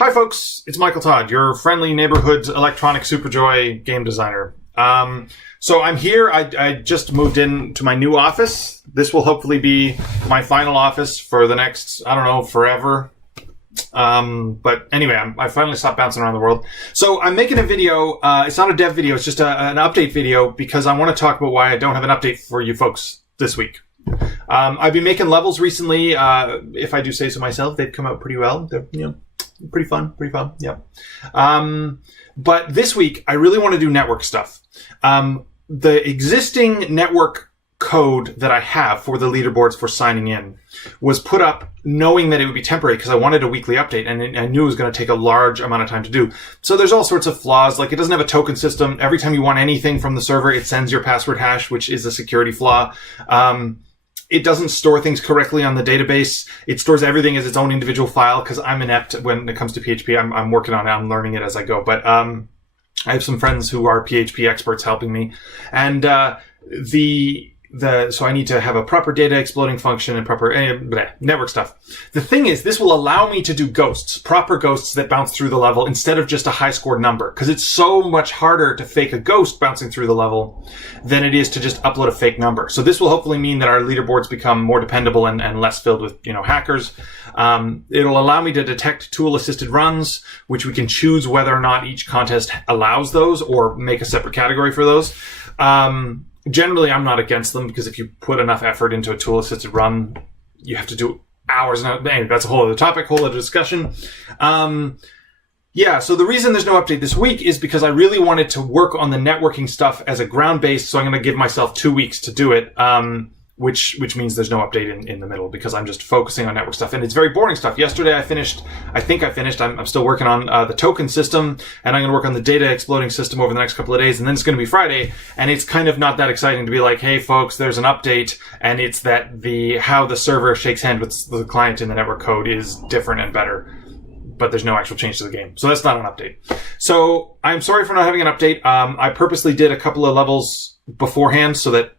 Hi folks, it's Michael Todd, your friendly neighborhood electronic superjoy game designer. So I'm here, I just moved into my new office. This will hopefully be my final office for the next, I don't know, forever. But anyway, I finally stopped bouncing around the world. So I'm making a video, it's not a dev video, it's just an update video because I want to talk about why I don't have an update for you folks this week. I've been making levels recently, if I do say so myself, they've come out pretty well. They're, pretty fun, yeah. But this week, I really want to do network stuff. The existing network code that I have for the leaderboards for signing in was put up knowing that it would be temporary because I wanted a weekly update and I knew it was going to take a large amount of time to do. So there's all sorts of flaws, like it doesn't have a token system. Every time you want anything from the server, it sends your password hash, which is a security flaw. It doesn't store things correctly on the database. It stores everything as its own individual file because I'm inept when it comes to PHP. I'm working on it. I'm learning it as I go. But I have some friends who are PHP experts helping me. And so I need to have a proper data exploding function and proper network stuff. The thing is, this will allow me to do ghosts, proper ghosts that bounce through the level instead of just a high scored number. Because it's so much harder to fake a ghost bouncing through the level than it is to just upload a fake number. So this will hopefully mean that our leaderboards become more dependable and less filled with, hackers. It'll allow me to detect tool assisted runs, which we can choose whether or not each contest allows those or make a separate category for those. Generally, I'm not against them because if you put enough effort into a tool-assisted run, you have to do hours. Anyway, that's a whole other topic, whole other discussion. So the reason there's no update this week is because I really wanted to work on the networking stuff as a ground base, so I'm going to give myself 2 weeks to do it, which means there's no update in the middle because I'm just focusing on network stuff. And it's very boring stuff. Yesterday I think I finished. I'm still working on the token system, and I'm going to work on the data exploding system over the next couple of days, and then it's going to be Friday, and it's kind of not that exciting to be like, hey folks, there's an update, and it's that how the server shakes hands with the client in the network code is different and better, but there's no actual change to the game. So that's not an update. So I'm sorry for not having an update. I purposely did a couple of levels beforehand so that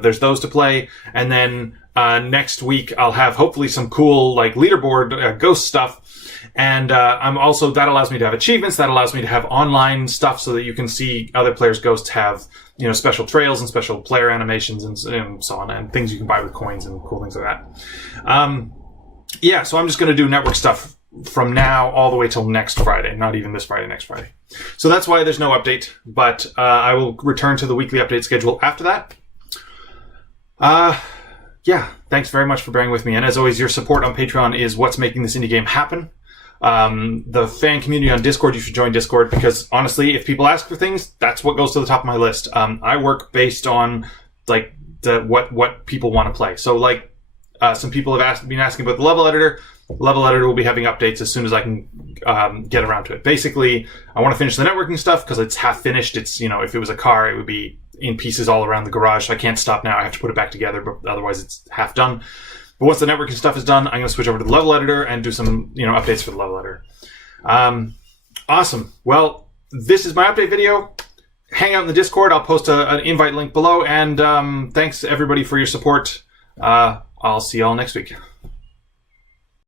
there's those to play. And then next week I'll have hopefully some cool like leaderboard ghost stuff. And that allows me to have achievements. That allows me to have online stuff so that you can see other players' ghosts have special trails and special player animations and so on, and things you can buy with coins and cool things like that. So I'm just going to do network stuff from now all the way till next Friday, not even this Friday, next Friday. So that's why there's no update, but I will return to the weekly update schedule after that. Thanks very much for bearing with me. And as always, your support on Patreon is what's making this indie game happen. The fan community on Discord, you should join Discord because honestly, if people ask for things, that's what goes to the top of my list. I work based on like what people want to play. So some people have been asking about the level editor. Level editor will be having updates as soon as I can get around to it. Basically, I want to finish the networking stuff because it's half finished. It's, if it was a car, it would be in pieces all around the garage. So I can't stop now. I have to put it back together, but otherwise it's half done. But once the networking stuff is done, I'm going to switch over to the level editor and do some, updates for the level editor. Awesome. Well, this is my update video. Hang out in the Discord. I'll post an invite link below. And thanks everybody for your support. I'll see y'all next week.